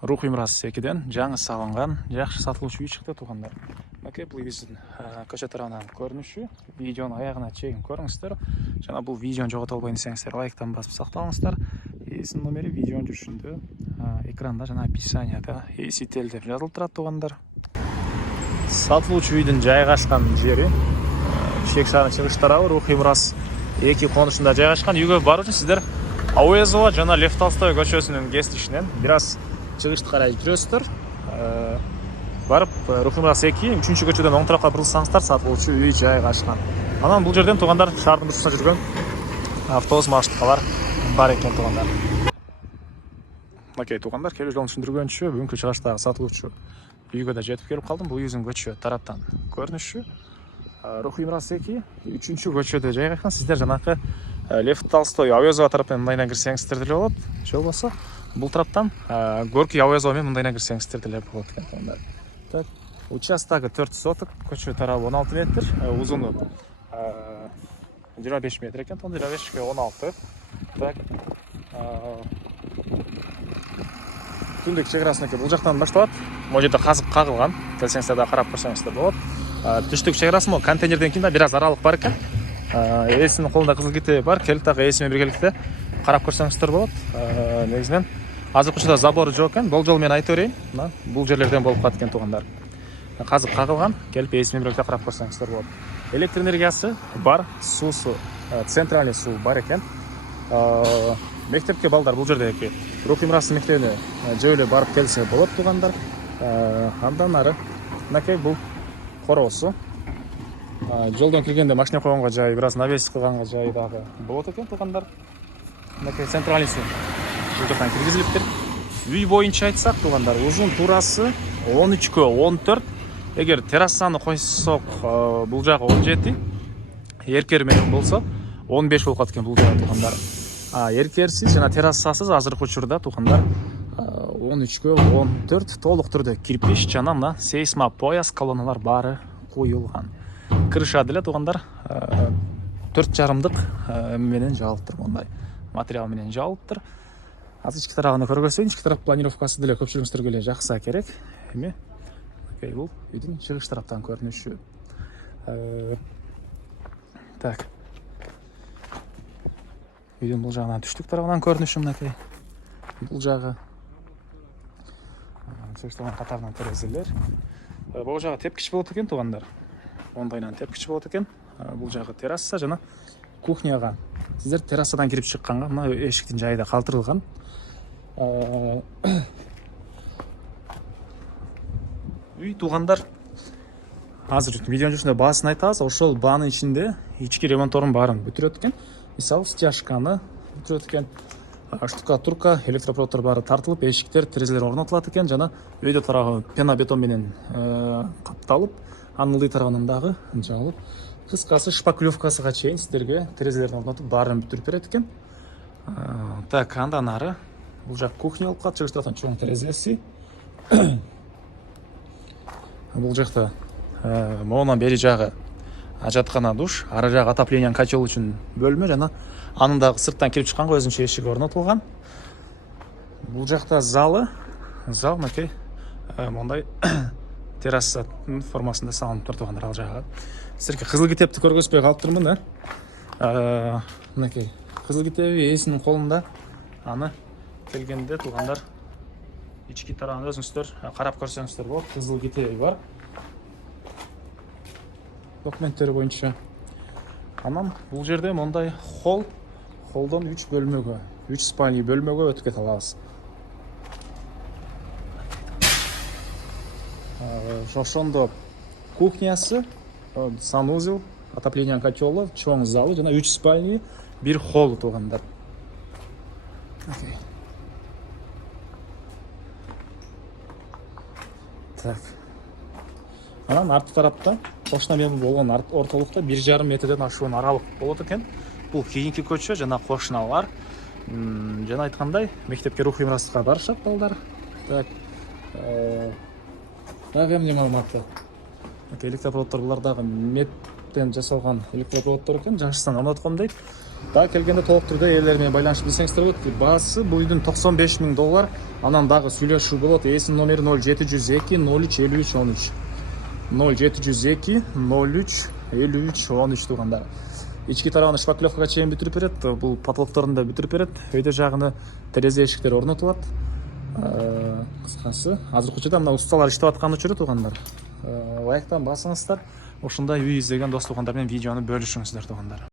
Рухи Мирас 2-ден жаңы салынған жақсы сатылушы үй шықты туғандар. Мәке бұл үйдің көше тарауынан көрініші, видеоны аяғына чейін көріңіздер. Жаңа бұл видеоны жоғата албайын десеңіздер, лайктан басып сақталыңыздар. Есінің номері видеоның жүршінде экранда жаңа описанияда есетел деп жазылып тұрады туғандар. Сатылушы үйдің жайғашқан жері Шек шағын шығыш тарауы Рухи Мирас 2 қонышында жайғашқан. Үйге бару үшін сіздер Ауезова жана Лев Толстой көшесінің кесілішінен біраз шығышты қарай жүресіздер. Барып Рухи Мирас 2 3-ші көшеден оң тарапқа бұрылсаңыздар сатылушы үй жайғашқан. Анан бұл жерден туғандар шардың бұрышына жүрген автобус маршруткалар бар екен туғандар. Окей, туғандар келе жолын түсіндіргенше бүгінгі шығаштағы сатылушы үйге де жетіп келіп қалдым. Бұл үйдің көше тараптан көрініші. Рухи Мирас 2 3-ші көшеде жайғашқан. Сіздер жаңағы Лев Толстой Ауезова тараптан мындайынан кірсеңіздер де болады. Жол болса, бұл тараптан Горький Ауезовамен мындайынан кірсеңіздер де болады екен. Так, участогы 4 соток, көше тарабы 16 метр, ұзыны 25 метр екен, 25-ке 16. Так, түндік шекарасынікі бұл жақтан башталады. Бұл жерде қазып қағылған, келсеңіздер де қарап көрсеңіздер болады. Түштік шекарасы бұл контейнерден кейін біраз аралық бар екен. Есінің қолында қызыл кете бар, келіп тағы есімен біргелікте қарап көрсеңіздер болады. Негізінен азыр көшеде заборы жоқ екен. Бұл жол мен айтып берейін. Бұл жерлерден болып қаткен туғандар. Қазып қағылған, келіп есімен біргелікте қарап көрсеңіздер болады. Электр энергиясы бар, сусы, центральный су бар екен. Мектепке балдар бұл жерде Рухи Мирас мектебіне жөйле барып келсе болады туғандар. Андан ары накей бұл қоросы. Жолдан кіргенде машина қойғанға жайы, біраз навес қылғанға жайы дағы болады екен туғандар. Накей центральный су жылдықтан кіргізіліптір. Үй бойынша айтсақ туғандар, ұзын турасы 13-ке 14. Егер террасаны қойсақ бұл жағы 17, еркермен болса 15 болып қаткен бұл жағы туғандар. Еркерсіз және террасасыз азырғы учурда туғандар 13-ке 14 толық түрде кирпич жана мына сейсма пояс колонналар бары қойылған. Крыша деле туғандар 4,5-дық менен жабылыптыр, ондай материал менен жабылыптыр. Азыр ички тарабын көргөзсөйүн, ички тарап планировкасы деле көпчүлүгүңүздөргө эле жакса керек. Эми бул үйдүн чыгыш тараптан көрүнүшү. Так. Үйдүн бул жагынан түштүк тарабынан көрүнүшү мынакей. Бул жагы чыгыштаган катарынан терезелер. Бул жагы тепкич болот экен тугандар. Ондайнан тепкич болот экен. Бул жагы терраса жана кухняга. Сиздер террасадан кирип чыкканга мына эшиктин жайы да калтырылган. Үй туғандар азыр видеонун жүрүшүндө баасын айтабыз. Ошол баанын ичинде ички ремонттордун баарын бүтүрөт экен. Мисалы стяжканы бүтүрөт экен. Штукатурка, электропроводдор баары тартылып, эшиктер, терезелер орнотулат экен жана үйдө тарабы пенобетон менен капталып, анын ылдый тарабынан дагы жабылып, кыскасы шпаклевкасыга чейин сиздерге терезелерин орнотуп баарын бүтүрүп берет экен. Так, андан ары бул жак кухня болуп калат, чыгыш тараптан чоң терезеси. Бул жакта моунан бери жагы ажаткана душ, ары жагы отоплениянын котел үчүн бөлмө жана анын дагы сырттан кирип чыкканга өзүнчө эшиги орнотулган. Бул жакта зал макей мондай терраса формасында салынып тур тугандар ал жагы. Сиздерге кызыл китепти көргөзбөй калыптырмын, мынакей кызыл китеби эсинин колунда. Аны келгенде тугандар ички тарабын өзүңүздөр карап көрсөңүздөр болот. Кызыл китеби бар. Документтери боюнча. Анан бул жерде мондай холдон 3 бөлмөгө, 3 спальный бөлмөгө өтүп кете алабыз. Ошондо кухнясы, санузел, отоплениянын котелу, чоң залы жана 3 спальный, 1 холл тугандар. Так. Анан арты тарапта кошуна менен болгон ортолукта 1,5 метрден ашуун аралык болот экен. Бул кийинки көчө жана кошуналар. Жана айткандай, мектепке Рухи Мираска барышат балдар. Так. Дагы эмне маалыматы? Электропроводдор булар дагы меттен жасалган электропроводдор экен. Жашыстан орнотком дейт. дагы келгенде толук түрдө ээлери менен байланышып билсеңиздер болот. Баасы бул үйдүн $95.000. Анан дагы сүйлөшүү болот. Ээсинин номери 0702 03 53 13. 0702 03 53 13 туугандар. Ички тарабын шпаклевкага чейин бүтүрүп берет. Бул потолокторун да бүтүрүп берет. Өйдө жагыны терезе эшиктер орнотулат. Кыскасы, азыркы учурда мына усталар иштеп аткан учуру туугандар. Лайктан басыңыздар. Ушундай үй издеген дос туугандар менен видеону бөлүшүңүздөр туугандар.